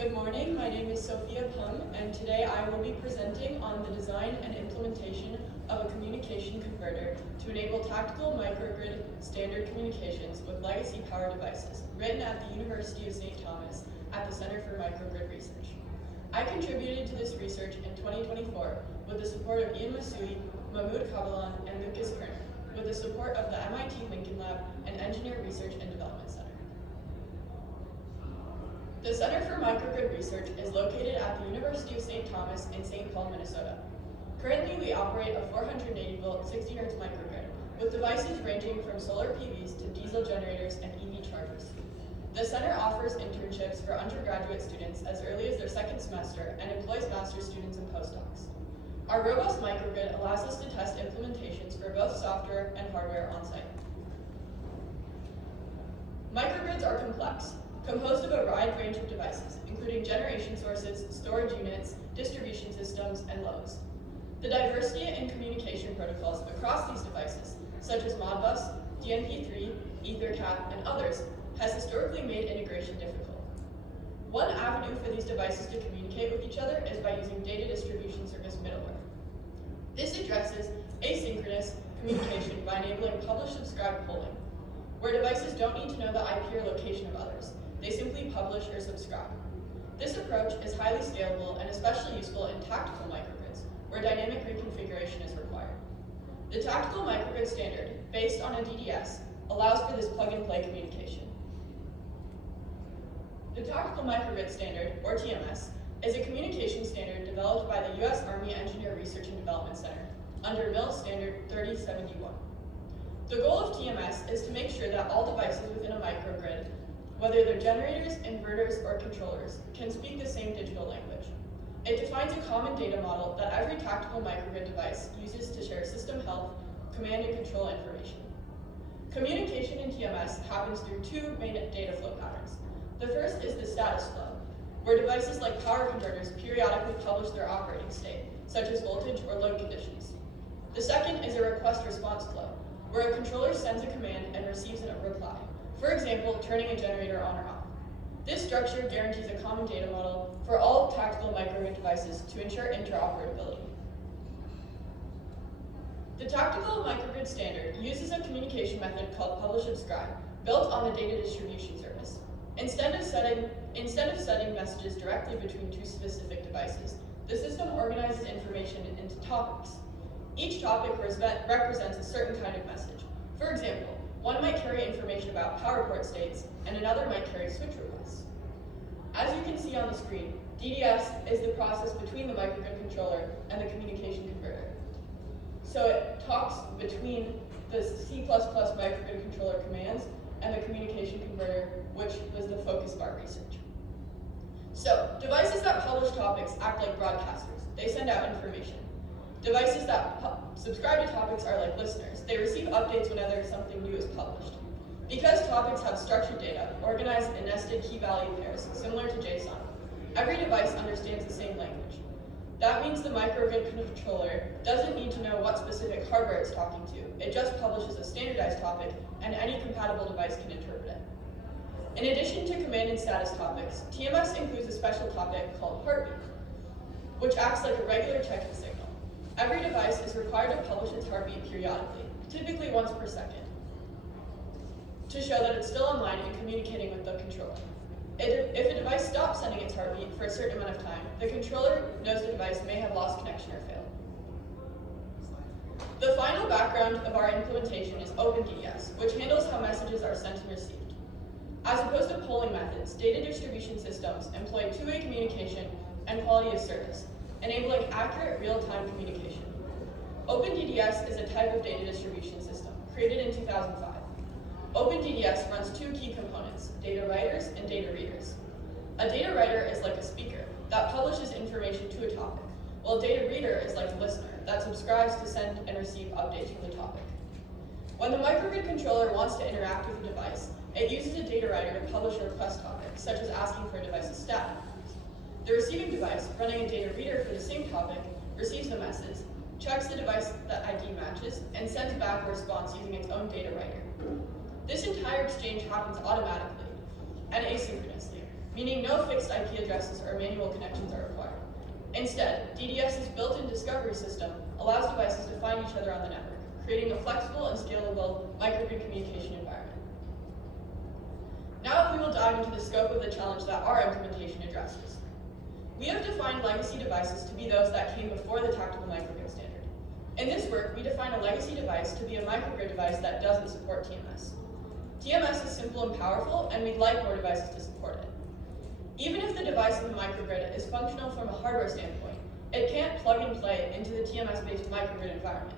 Good morning, my name is Sophia Pum, and today I will be presenting on the design and implementation of a communication converter to enable tactical microgrid standard communications with legacy power devices, written at the University of St. Thomas at the Center for Microgrid Research. I contributed to this research in 2024 with the support of Ian Masui, Mahmoud Kabalan, and Lucas Kerner, with the support of the MIT Lincoln Lab and Engineer Research and Development Center. The Center for Microgrid Research is located at the University of St. Thomas in St. Paul, Minnesota. Currently, we operate a 480-volt 60 Hz microgrid with devices ranging from solar PVs to diesel generators and EV chargers. The center offers internships for undergraduate students as early as their second semester and employs master's students and postdocs. Our robust microgrid allows us to test implementations for both software and hardware on-site. Microgrids are complex, composed of a wide range of devices, including generation sources, storage units, distribution systems, and loads. The diversity in communication protocols across these devices, such as Modbus, DNP3, EtherCAT, and others, has historically made integration difficult. One avenue for these devices to communicate with each other is by using data distribution service middleware. This addresses asynchronous communication by enabling publish-subscribe polling, where devices don't need to know the IP or location of others. They simply publish or subscribe. This approach is highly scalable and especially useful in tactical microgrids, where dynamic reconfiguration is required. The tactical microgrid standard, based on a DDS, allows for this plug-and-play communication. The Tactical Microgrid Standard, or TMS, is a communication standard developed by the U.S. Army Engineer Research and Development Center under MIL Standard 3071. The goal of TMS is to make sure that all devices within a microgrid, whether they're generators, inverters, or controllers, can speak the same digital language. It defines a common data model that every tactical microgrid device uses to share system health, command, and control information. Communication in TMS happens through two main data flow patterns. The first is the status flow, where devices like power converters periodically publish their operating state, such as voltage or load conditions. The second is a request-response flow, where a controller sends a command and receives a reply. For example, turning a generator on or off. This structure guarantees a common data model for all tactical microgrid devices to ensure interoperability. The Tactical Microgrid Standard uses a communication method called publish-subscribe, built on the data distribution service. Instead of setting messages directly between two specific devices, the system organizes information into topics. Each topic represents a certain kind of message. For example, one might carry information about power port states, and another might carry switch requests. As you can see on the screen, DDS is the process between the microgrid controller and the communication converter. So it talks between the C++ microgrid controller commands and the communication converter, which was the focus of our research. So, devices that publish topics act like broadcasters. They send out information. Devices that subscribe to topics are like listeners. They receive updates whenever something new is published. Because topics have structured data, organized in nested key-value pairs, similar to JSON, every device understands the same language. That means the microgrid controller doesn't need to know what specific hardware it's talking to. It just publishes a standardized topic, and any compatible device can interpret it. In addition to command and status topics, TMS includes a special topic called heartbeat, which acts like a regular checking signal. Every device is required to publish its heartbeat periodically, typically once per second, to show that it's still online and communicating with the controller. If a device stops sending its heartbeat for a certain amount of time, the controller knows the device may have lost connection or failed. The final background of our implementation is OpenDDS, which handles how messages are sent and received. As opposed to polling methods, data distribution systems employ two-way communication and quality of service, enabling accurate real-time communication. OpenDDS is a type of data distribution system, created in 2005. OpenDDS runs two key components, data writers and data readers. A data writer is like a speaker that publishes information to a topic, while a data reader is like a listener that subscribes to send and receive updates from the topic. When the microgrid controller wants to interact with a device, it uses a data writer to publish a request topic, such as asking for a device's status. The receiving device, running a data reader for the same topic, receives the message, checks the device that ID matches, and sends back a response using its own data writer. This entire exchange happens automatically and asynchronously, meaning no fixed IP addresses or manual connections are required. Instead, DDS's built-in discovery system allows devices to find each other on the network, creating a flexible and scalable microgrid communication environment. Now we will dive into the scope of the challenge that our implementation addresses. We have defined legacy devices to be those that came before the tactical microgrid standard. In this work, we define a legacy device to be a microgrid device that doesn't support TMS. TMS is simple and powerful, and we'd like more devices to support it. Even if the device in the microgrid is functional from a hardware standpoint, it can't plug and play into the TMS-based microgrid environment.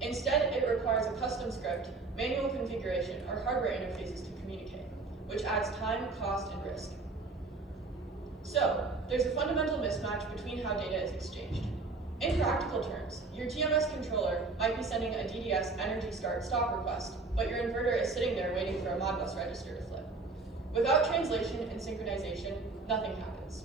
Instead, it requires a custom script, manual configuration, or hardware interfaces to communicate, which adds time, cost, and risk. So, there's a fundamental mismatch between how data is exchanged. In practical terms, your TMS controller might be sending a DDS energy start-stop request, but your inverter is sitting there waiting for a Modbus register to flip. Without translation and synchronization, nothing happens.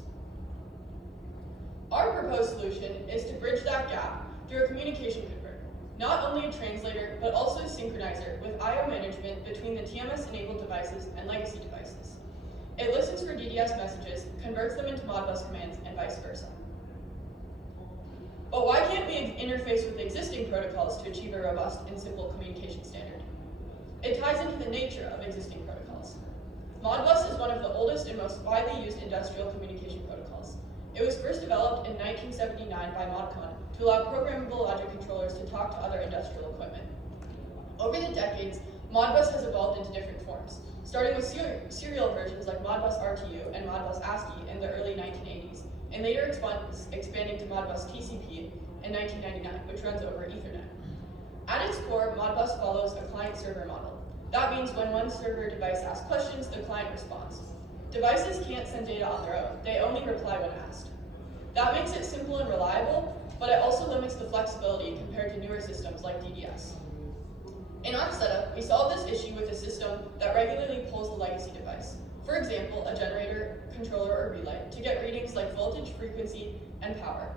Our proposed solution is to bridge that gap through a communication converter, not only a translator, but also a synchronizer with I/O management between the TMS-enabled devices and legacy devices. It listens for DDS messages, converts them into Modbus commands, and vice versa. But why can't we interface with existing protocols to achieve a robust and simple communication standard? It ties into the nature of existing protocols. Modbus is one of the oldest and most widely used industrial communication protocols. It was first developed in 1979 by Modcon to allow programmable logic controllers to talk to other industrial equipment. Over the decades, Modbus has evolved into different forms, starting with serial versions like Modbus RTU and Modbus ASCII in the early 1980s, and later expanding to Modbus TCP in 1999, which runs over Ethernet. At its core, Modbus follows a client-server model. That means when one server device asks questions, the client responds. Devices can't send data on their own, they only reply when asked. That makes it simple and reliable, but it also limits the flexibility compared to newer systems like DDS. In our setup, we solve this issue with a system that regularly pulls the legacy device. For example, a generator, controller, or relay, to get readings like voltage, frequency, and power,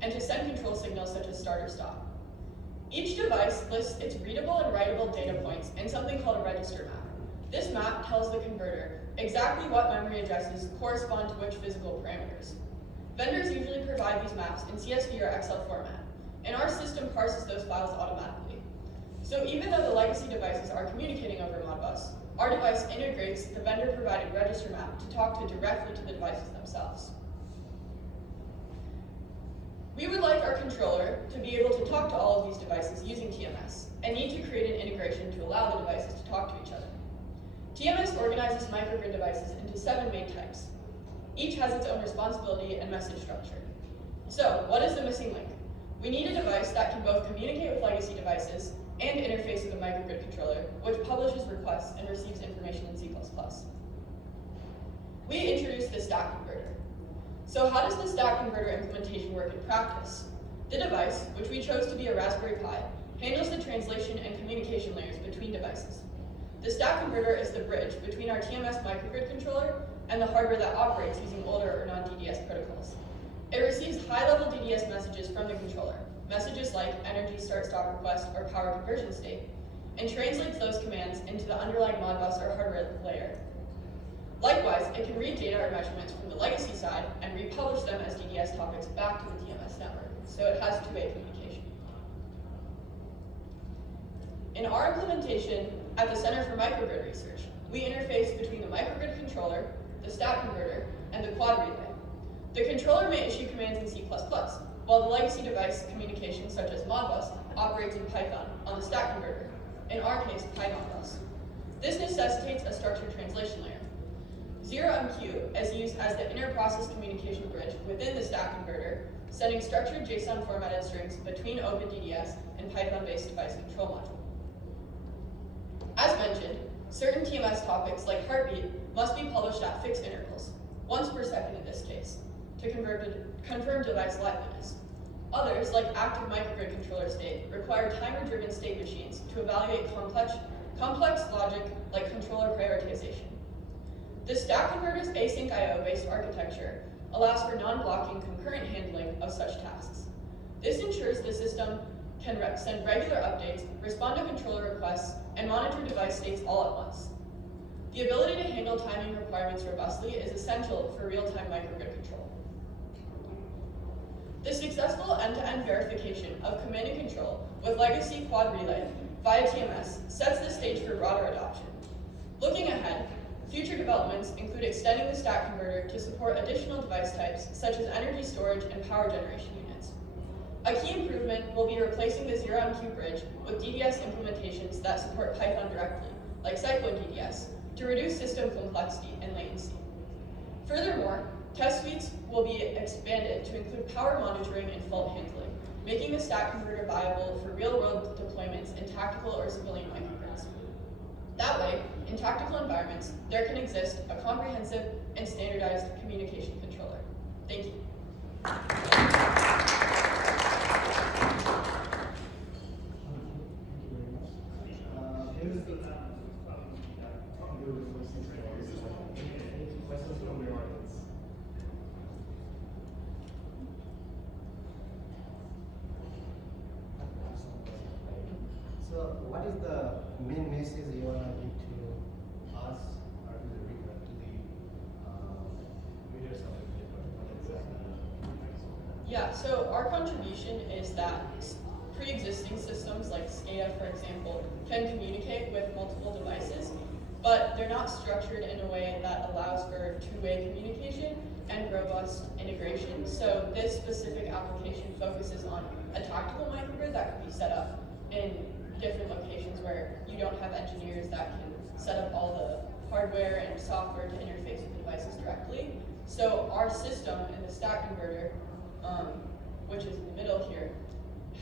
and to send control signals such as start or stop. Each device lists its readable and writable data points in something called a register map. This map tells the converter exactly what memory addresses correspond to which physical parameters. Vendors usually provide these maps in CSV or Excel format, and our system parses those files automatically. So even though the legacy devices are communicating over Modbus, our device integrates the vendor-provided register map to talk directly to the devices themselves. We would like our controller to be able to talk to all of these devices using TMS, and need to create an integration to allow the devices to talk to each other. TMS organizes microgrid devices into 7 main types. Each has its own responsibility and message structure. So, what is the missing link? We need a device that can both communicate with legacy devices and interface with a microgrid controller, which publishes requests and receives information in C++. We introduced the stack converter. So how does the stack converter implementation work in practice? The device, which we chose to be a Raspberry Pi, handles the translation and communication layers between devices. The stack converter is the bridge between our TMS microgrid controller and the hardware that operates using older or non-DDS protocols. It receives high-level DDS messages from the controller, messages like energy start-stop request or power conversion state, and translates those commands into the underlying Modbus or hardware layer. Likewise, it can read data or measurements from the legacy side and republish them as DDS topics back to the TMS network, so it has two-way communication. In our implementation at the Center for Microgrid Research, we interface between the microgrid controller, the stack converter, and the quad relay. The controller may issue commands in C++, while the legacy device communication, such as Modbus, operates in Python on the stack converter, in our case, PyModbus. This necessitates a structured translation layer. 0MQ is used as the inter-process communication bridge within the stack converter, sending structured JSON formatted strings between OpenDDS and Python-based device control module. As mentioned, certain TMS topics like heartbeat must be published at fixed intervals, once per second in this case, to confirm device liveliness. Others, like active microgrid controller state, require timer-driven state machines to evaluate complex logic like controller prioritization. The stack converter's async I/O based architecture allows for non-blocking concurrent handling of such tasks. This ensures the system can send regular updates, respond to controller requests, and monitor device states all at once. The ability to handle timing requirements robustly is essential for real-time microgrid control. The successful end-to-end verification of command and control with legacy quad relay via TMS sets the stage for broader adoption. Looking ahead, future developments include extending the stack converter to support additional device types such as energy storage and power generation units. A key improvement will be replacing the zero-MQ bridge with DDS implementations that support Python directly, like Cyclone DDS, to reduce system complexity and latency. Furthermore, test suites will be expanded to include power monitoring and fault handling, making the stack converter viable for real-world deployments in tactical or civilian microgrids. That way, in tactical environments, there can exist a comprehensive and standardized communication controller. Thank you. Here's the questions from the audience. So, what is the main message you want to give to us or to the readers of the paper? Yeah, so our contribution is that pre-existing systems like SCADA, for example, can communicate with multiple devices, but they're not structured in a way that allows for two-way communication and robust integration. So this specific application focuses on a tactical microgrid that could be set up in different locations where you don't have engineers that can set up all the hardware and software to interface with the devices directly. So our system in the stack converter, which is in the middle here,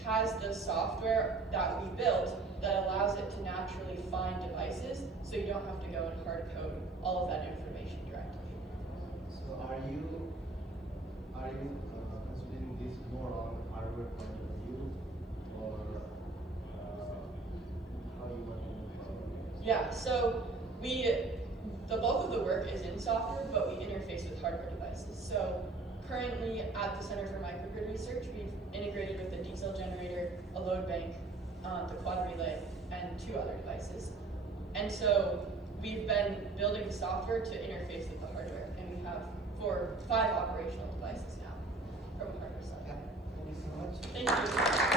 has the software that we built that allows it to naturally find devices, so you don't have to go and hard code all of that information directly. So are you considering this more on hardware point of view, or how you want to move forward? Yeah, so the bulk of the work is in software, but we interface with hardware devices. So currently at the Center for Microgrid Research, we've integrated with a diesel generator, a load bank, the quad relay, and 2 other devices. And so we've been building the software to interface with the hardware, and we have 5 operational devices now from the hardware side. Yeah. Thank you so much. Thank you.